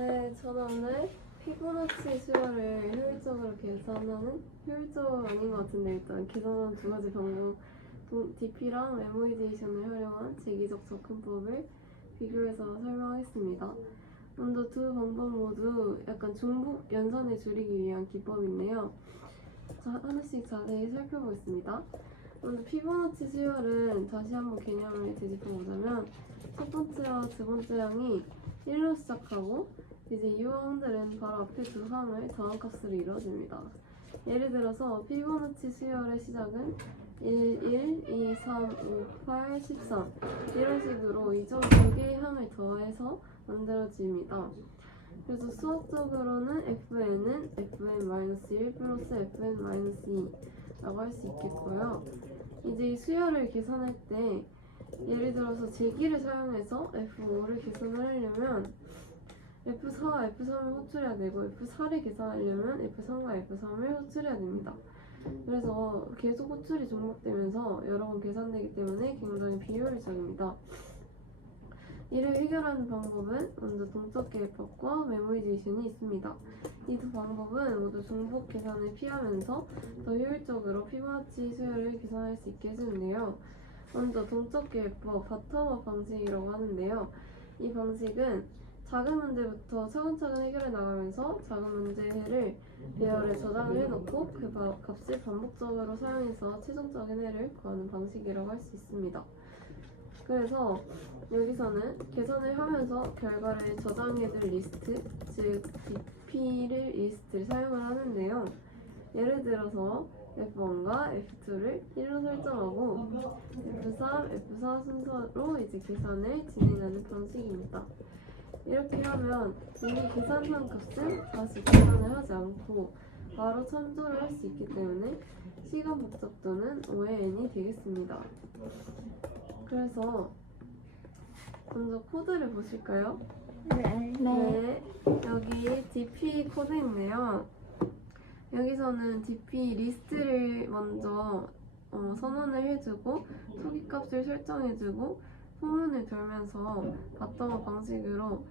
네, 저는 오늘 피보나치 수열을 효율적으로 계산하는 효율적으로 아닌 것 같은데 일단 계산하는 두 가지 방법 DP랑 메모이제이션을 활용한 재기적 접근법을 비교해서 설명하겠습니다. 먼저 두 방법 모두 약간 중복 연산을 줄이기 위한 기법인데요. 자, 하나씩 자세히 살펴보겠습니다. 먼저 피보나치 수열은 다시 한번 개념을 되짚어보자면 첫 번째와 두 번째 항이 1로 시작하고 이제 이후 항들은 바로 앞에 두 항을 더한 값으로 이루어집니다. 예를 들어서 피보나치 수열의 시작은 1, 2, 3, 5, 8, 13 이런 식으로 이 점 두 개의 항을 더해서 만들어집니다. 그래서 수학적으로는 fn은 fn-1 플러스 fn-2라고 할 수 있겠고요. 이제 이 수열을 계산할 때 예를 들어서 제기를 사용해서 F5를 계산을 하려면 F4와 F3을 호출해야 되고 F4를 계산하려면 F3과 F3을 호출해야 됩니다. 그래서 계속 호출이重복되면서 여러 번 계산되기 때문에 굉장히 비효율적입니다. 이를 해결하는 방법은 먼저 동적계획법과 메모이제이션이 있습니다. 이 두 방법은 모두 중복 계산을 피하면서 더 효율적으로 피보나치 수열을 계산할 수 있게 해주는데요. 먼저 동적계획법 바텀업 방식이라고 하는데요. 이 방식은 작은 문제부터 차근차근 해결해 나가면서 작은 문제를 배열에 저장을 해놓고 그 값을 반복적으로 사용해서 최종적인 해를 구하는 방식이라고 할 수 있습니다. 그래서 여기서는 계산을 하면서 결과를 저장해둘 리스트, 즉 DP를 리스트를 사용을 하는데요. 예를 들어서 F1과 F2를 1로 설정하고 F3, F4 순서로 이제 계산을 진행하는 방식입니다. 이렇게 하면 이미 계산한 값은 다시 계산을 하지 않고 바로 참조를 할 수 있기 때문에 시간 복잡도는 5의 n이 되겠습니다. 그래서 먼저 코드를 보실까요? 네. 여기 DP 코드인데요. 여기서는 DP 리스트를 먼저 선언을 해주고 토기값을 설정해주고 소문을 돌면서 바텀업 방식으로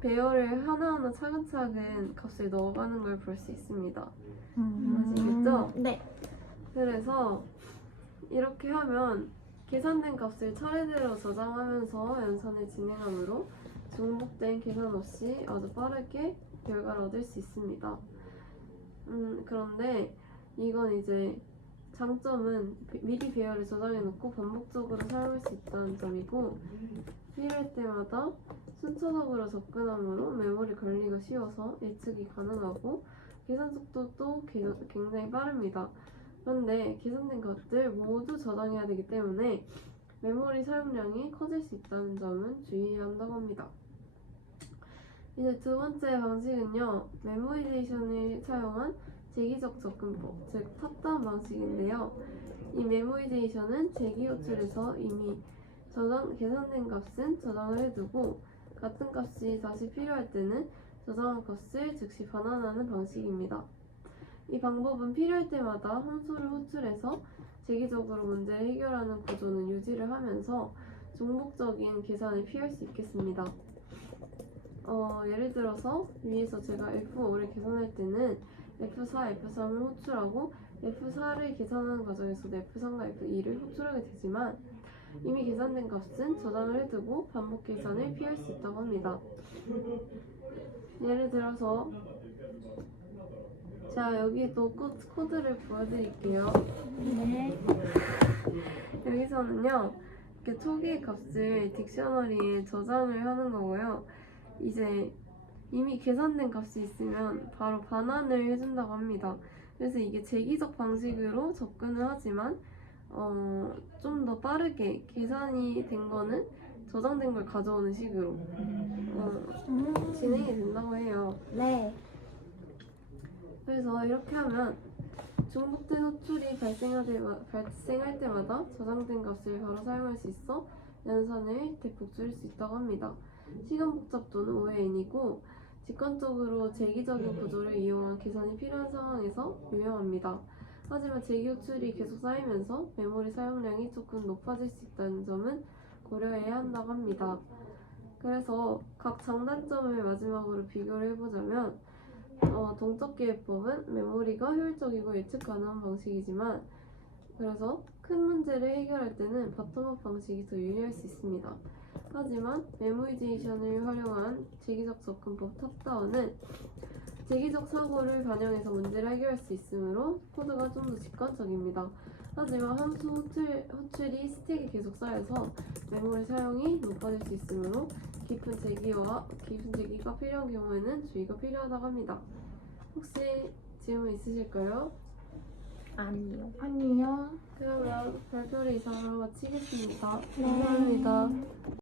배열을 하나하나 차근차근 값을 넣어가는 걸 볼 수 있습니다. 아시겠죠? 네. 그래서 이렇게 하면 계산된 값을 차례대로 저장하면서 연산을 진행하므로 중복된 계산 없이 아주 빠르게 결과를 얻을 수 있습니다. 그런데 이건 이제 장점은 미리 배열을 저장해놓고 반복적으로 사용할 수 있다는 점이고 필요할 때마다 순차적으로 접근하므로 메모리 관리가 쉬워서 예측이 가능하고 계산 속도도 굉장히 빠릅니다. 그런데 계산된 것들 모두 저장해야 되기 때문에 메모리 사용량이 커질 수 있다는 점은 주의해야 한다고 합니다. 이제 두 번째 방식은요, 메모이제이션을 사용한 재기적 접근법, 즉 탑다운 방식인데요. 이 메모이제이션은 재기 호출에서 이미 계산된 값은 저장을 해두고 같은 값이 다시 필요할 때는 저장한 값을 즉시 반환하는 방식입니다. 이 방법은 필요할 때마다 함수를 호출해서 재기적으로 문제를 해결하는 구조는 유지를 하면서 중복적인 계산을 피할 수 있겠습니다. 예를 들어서 위에서 제가 F5를 계산할 때는 F4, F3을 호출하고 F4를 계산하는 과정에서도 F3과 F2를 호출하게 되지만 이미 계산된 값은 저장을 해두고 반복 계산을 피할 수 있다고 합니다. 예를 들어서 자, 여기 또 코드를 보여드릴게요. 네. 여기서는요, 이렇게 토기 값을 딕셔너리에 저장을 하는 거고요. 이제 이미 계산된 값이 있으면 바로 반환을 해준다고 합니다. 그래서 이게 재기적 방식으로 접근을 하지만 좀 더 빠르게 계산이 된 거는 저장된 걸 가져오는 식으로 진행이 된다고 해요. 네. 그래서 이렇게 하면 중복된 호출이 발생할 때마다 저장된 값을 바로 사용할 수 있어 연산을 대폭 줄일 수 있다고 합니다. 시간 복잡도는 5의 n이고 직관적으로 재기적인 구조를 이용한 계산이 필요한 상황에서 유용합니다. 하지만 재기 호출이 계속 쌓이면서 메모리 사용량이 조금 높아질 수 있다는 점은 고려해야 한다고 합니다. 그래서 각 장단점을 마지막으로 비교를 해보자면 동적 기획법은 메모리가 효율적이고 예측 가능한 방식이지만 그래서 큰 문제를 해결할 때는 바텀업 방식이 더 유리할 수 있습니다. 하지만 메모이제이션을 활용한 제기적 접근법 탑다운은 제기적 사고를 반영해서 문제를 해결할 수 있으므로 코드가 좀 더 직관적입니다. 하지만 함수 호출이 스택이 계속 쌓여서 메모리 사용이 높아질 수 있으므로 깊은 제기가 필요한 경우에는 주의가 필요하다고 합니다. 혹시 질문 있으실까요? 아니요. 아니요. 그러면 발표를 이상으로 마치겠습니다. 네. 감사합니다.